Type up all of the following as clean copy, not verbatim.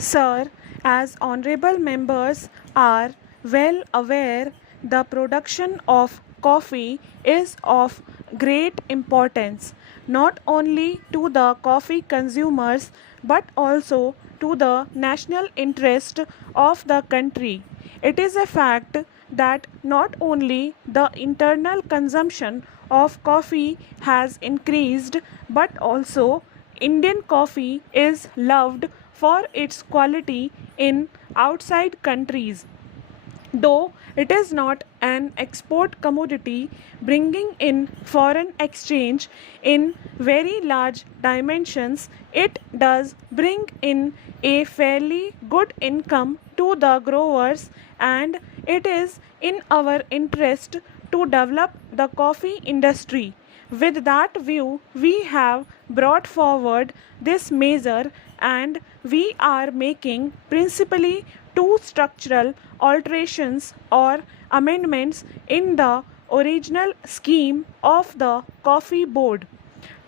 Sir, as honorable members are well aware, the production of coffee is of great importance not only to the coffee consumers but also to the national interest of the country. It is a fact that not only the internal consumption of coffee has increased but also Indian coffee is loved for its quality in outside countries. Though it is not an export commodity bringing in foreign exchange in very large dimensions, it does bring in a fairly good income to the growers, and it is in our interest to develop the coffee industry. With that view, we have brought forward this measure and we are making principally two structural alterations or amendments in the original scheme of the Coffee Board.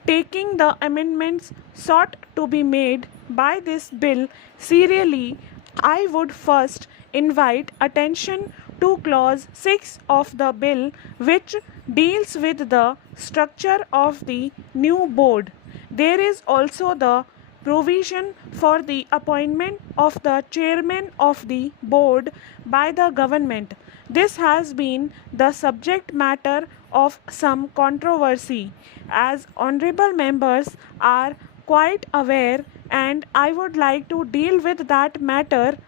Taking the amendments sought to be made by this bill serially, I would first invite attention to clause 6 of the bill, which deals with the structure of the new board. There is also the provision for the appointment of the chairman of the board by the government. This has been the subject matter of some controversy, as honorable members are quite aware, and I would like to deal with that matter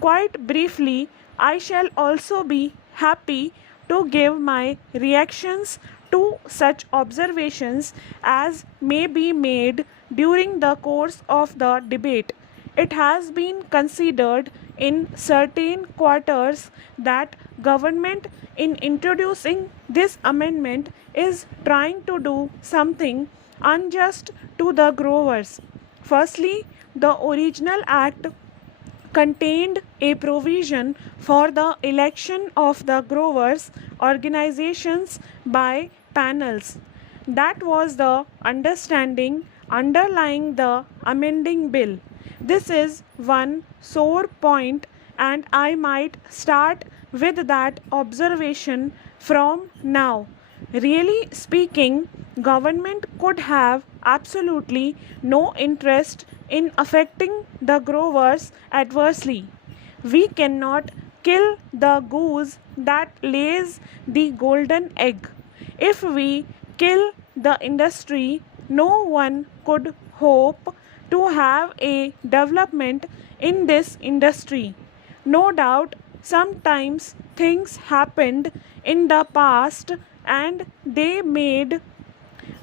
quite briefly. I shall also be happy to give my reactions to such observations as may be made during the course of the debate. It has been considered in certain quarters that government in introducing this amendment is trying to do something unjust to the growers. Firstly, the original act contained a provision for the election of the growers' organizations by panels. That was the understanding underlying the amending bill. This is one sore point, and I might start with that observation from now. Really speaking, government could have absolutely no interest in affecting the growers adversely. We cannot kill the goose that lays the golden egg. If we kill the industry, no one could hope to have a development in this industry. No doubt, sometimes things happened in the past and they made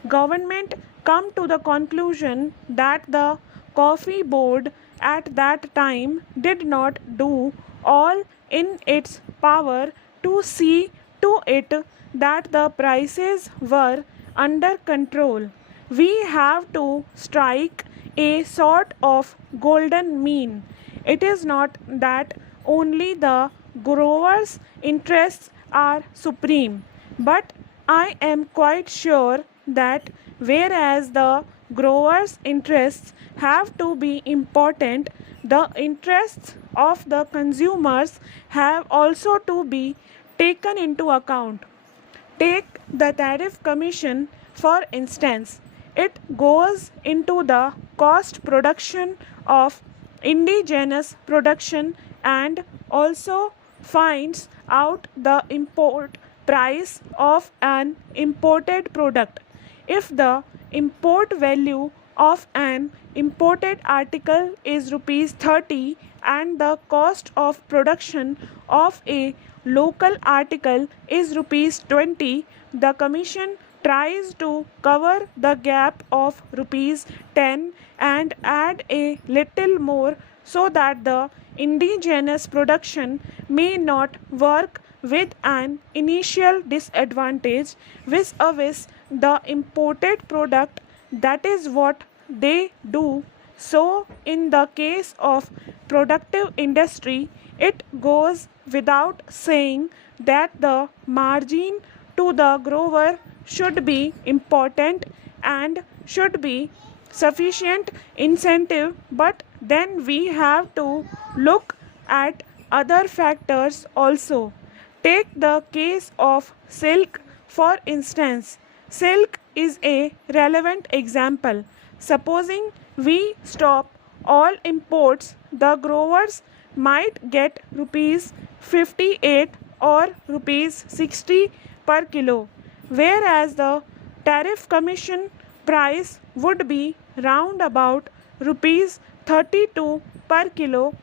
government come to the conclusion that the coffee board at that time did not do all in its power to see to it that the prices were under control. We have to strike a sort of golden mean. It is not that only the growers' interests are supreme, but I am quite sure that whereas the growers' interests have to be important, the interests of the consumers have also to be taken into account. Take the Tariff Commission for instance. It goes into the cost production of indigenous production and also finds out the import price of an imported product. If the import value of an imported article is rupees 30 and the cost of production of a local article is rupees 20, the commission tries to cover the gap of rupees 10 and add a little more so that the indigenous production may not work with an initial disadvantage vis-a-vis the imported product. That is what they do. So in the case of productive industry, it goes without saying that the margin to the grower should be important and should be sufficient incentive, but then we have to look at other factors also. Take the case of silk for instance. Silk is a relevant example. Supposing we stop all imports, the growers might get rupees 58 or rupees 60 per kilo, whereas the tariff commission price would be round about rupees 32 per kilo,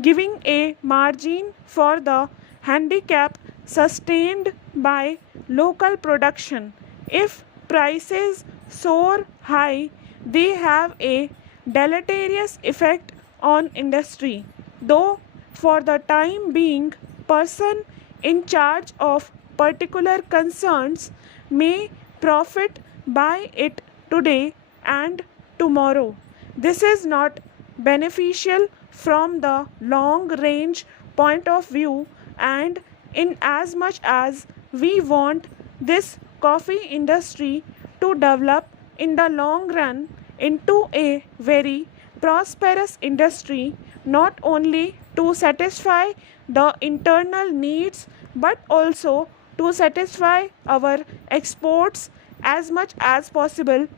giving a margin for the handicap sustained by local production. If prices soar high, they have a deleterious effect on industry. Though for the time being, person in charge of particular concerns may profit by it today and tomorrow. This is not beneficial from the long range point of view, and in as much as we want this coffee industry to develop in the long run into a very prosperous industry, not only to satisfy the internal needs but also to satisfy our exports as much as possible,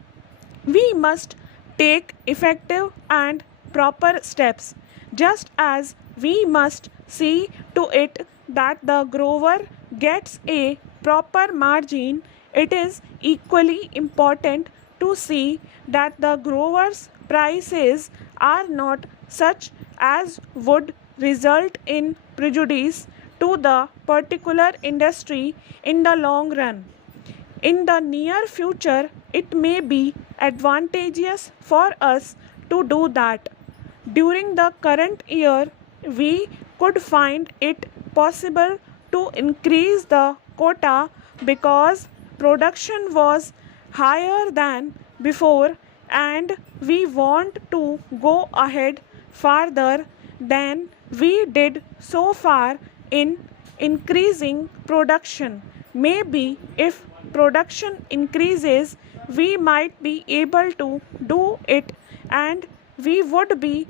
we must take effective and proper steps. Just as we must see to it that the grower gets a proper margin, it is equally important to see that the growers' prices are not such as would result in prejudice to the particular industry in the long run. In the near future, it may be advantageous for us to do that. During the current year, we could find it possible to increase the quota because production was higher than before, and we want to go ahead farther than we did so far in increasing production. Maybe if production increases, we might be able to do it, and we would be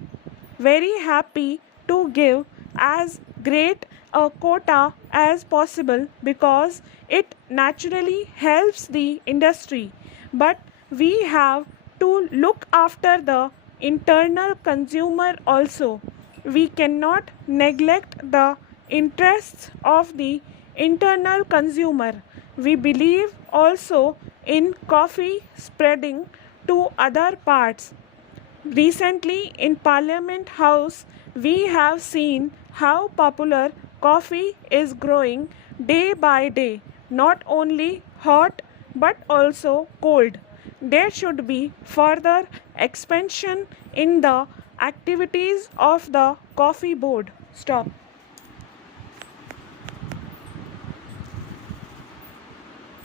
very happy to give as great a quota as possible because it naturally helps the industry. But we have to look after the internal consumer also. We cannot neglect the interests of the internal consumer. We believe also in coffee spreading to other parts. Recently in Parliament House, we have seen how popular coffee is growing day by day, not only hot but also cold. There should be further expansion in the activities of the coffee board. Stop.